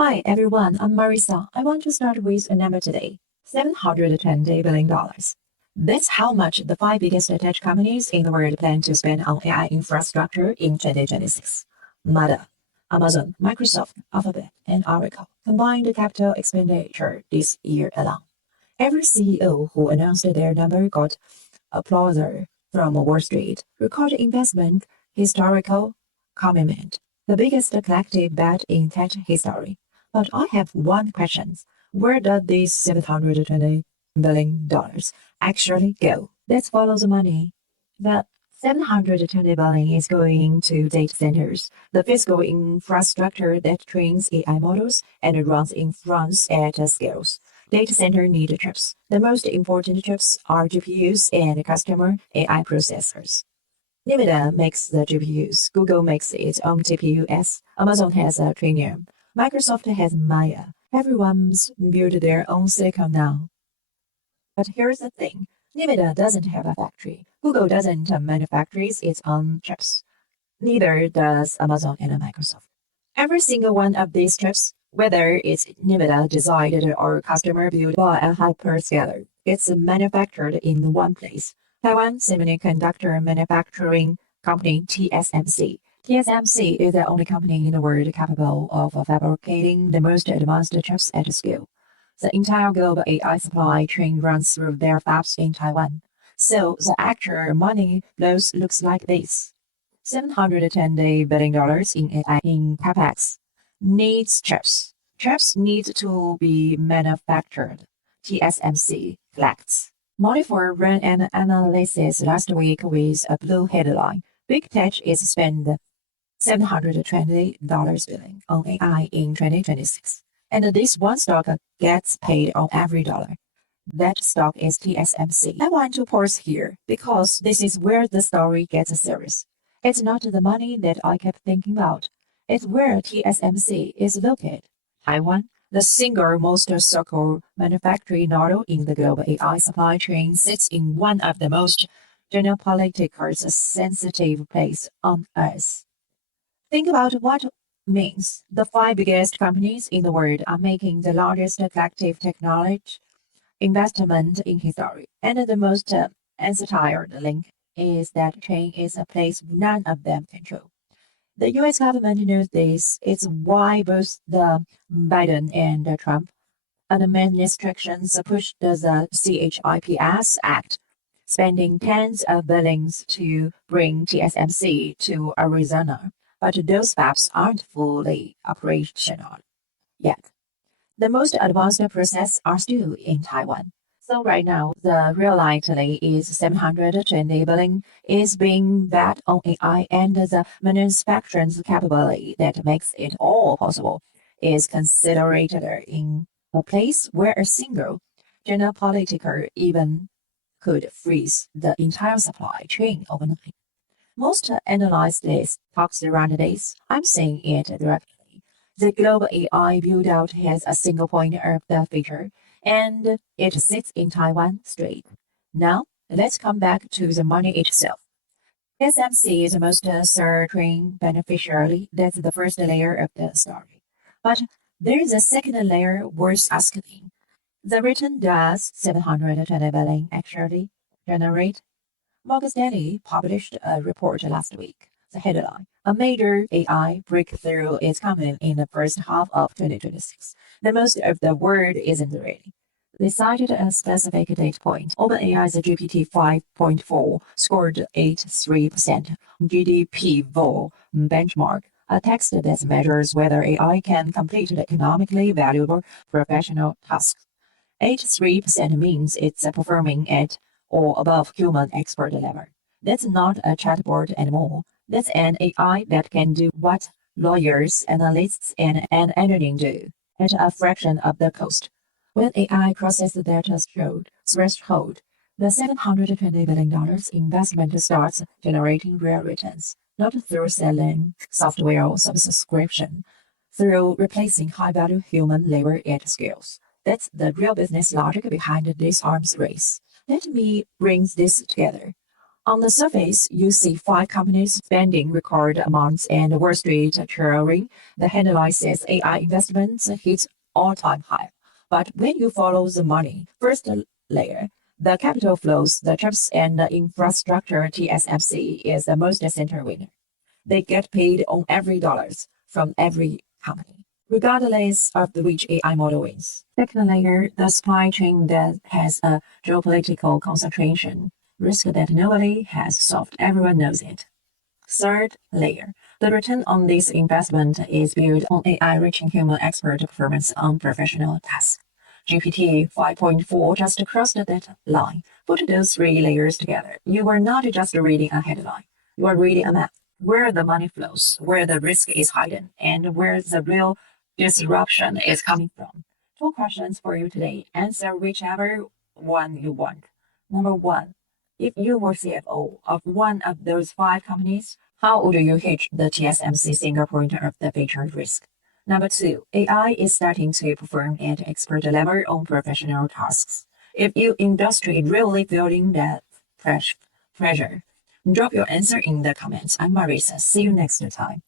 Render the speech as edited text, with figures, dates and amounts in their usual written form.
Hi everyone, I'm Marisa. I want to start with a number today, $720 billion. That's how much the five biggest tech companies in the world plan to spend on AI infrastructure in 2026. Meta, Amazon, Microsoft, Alphabet, and Oracle combined capital expenditure this year alone. Every CEO who announced their number got applause from Wall Street. Record investment, historical commitment, the biggest collective bet in tech history. But I have one question. Where does this $720 billion actually go? Let's follow the money. The $720 billion is going to data centers, the physical infrastructure that trains AI models and runs inference at scales. Data center need chips. The most important chips are GPUs and customer AI processors. NVIDIA makes the GPUs. Google makes its own TPUs. Amazon has a Trainium. Microsoft has Maya. Everyone's built their own silicon now. But here's the thing. NVIDIA doesn't have a factory. Google doesn't manufacture its own chips. Neither does Amazon and Microsoft. Every single one of these chips, whether it's NVIDIA designed or customer built by a hyperscaler, it's manufactured in one place. Taiwan Semiconductor Manufacturing Company TSMC. TSMC is the only company in the world capable of fabricating the most advanced chips at scale. The entire global AI supply chain runs through their fabs in Taiwan. So the actual money flows looks like this. $710 billion in AI in CapEx needs chips. Chips need to be manufactured. TSMC collects. Monitor ran an analysis last week with a blue headline. Big Tech is spend $720 billion on AI in 2026. And this one stock gets paid on every dollar. That stock is TSMC. I want to pause here because this is where the story gets serious. It's not the money that I kept thinking about. It's where TSMC is located. Taiwan, the single most circular manufacturing node in the global AI supply chain, sits in one of the most geopolitically sensitive places on Earth. Think about what it means. The five biggest companies in the world are making the largest collective technology investment in history. And the most unsettled link is that chain is a place none of them control. The US government knows this. It's why both the Biden and the Trump administrations pushed the CHIPS Act, spending tens of billions to bring TSMC to Arizona. But those fabs aren't fully operational yet. The most advanced processes are still in Taiwan. So right now, the reality is $720 billion is being bet on AI, and the manufacturing capability that makes it all possible is considered in a place where a single geopolitical event could freeze the entire supply chain overnight. Most analysts talk around this. I'm saying it directly. The global AI build-out has a single point of the future, and it sits in Taiwan Strait. Now, let's come back to the money itself. TSMC is the most certain beneficiary. That's the first layer of the story. But there's a second layer worth asking. The return does $720 billion actually generate? Morgan Stanley published a report last week. The headline, a major AI breakthrough is coming in the first half of 2026. The most of the world isn't ready. They cited a specific data point. OpenAI's GPT 5.4 scored 83% GDP vol benchmark, a test that measures whether AI can complete the economically valuable professional tasks. 83% means it's performing at or above human expert level. That's not a chatbot anymore. That's an AI that can do what lawyers, analysts, and engineers do at a fraction of the cost. When AI crosses that threshold, the $720 billion investment starts generating real returns, not through selling software or subscription, through replacing high-value human labor at scales. That's the real business logic behind this arms race. Let me bring this together. On the surface, you see 5 companies spending record amounts and Wall Street cheering. The headline says AI investments hit all-time high. But when you follow the money, first layer, the capital flows, the chips and the infrastructure TSMC is the most center winner. They get paid on every dollars from every company, regardless of which AI model wins. Second layer, the supply chain that has a geopolitical concentration risk that nobody has solved. Everyone knows it. Third layer, the return on this investment is built on AI reaching human expert performance on professional tasks. GPT 5.4 just crossed that line. Put those 3 layers together. You are not just reading a headline. You are reading a map where the money flows, where the risk is hidden, and where the real disruption is coming from. 2 questions for you today. Answer whichever one you want. Number 1. If you were CFO of one of those 5 companies, how would you hedge the TSMC single point of the featured risk? Number 2, AI is starting to perform at expert level on professional tasks. If your industry really feeling that pressure, drop your answer in the comments. I'm Marisa. See you next time.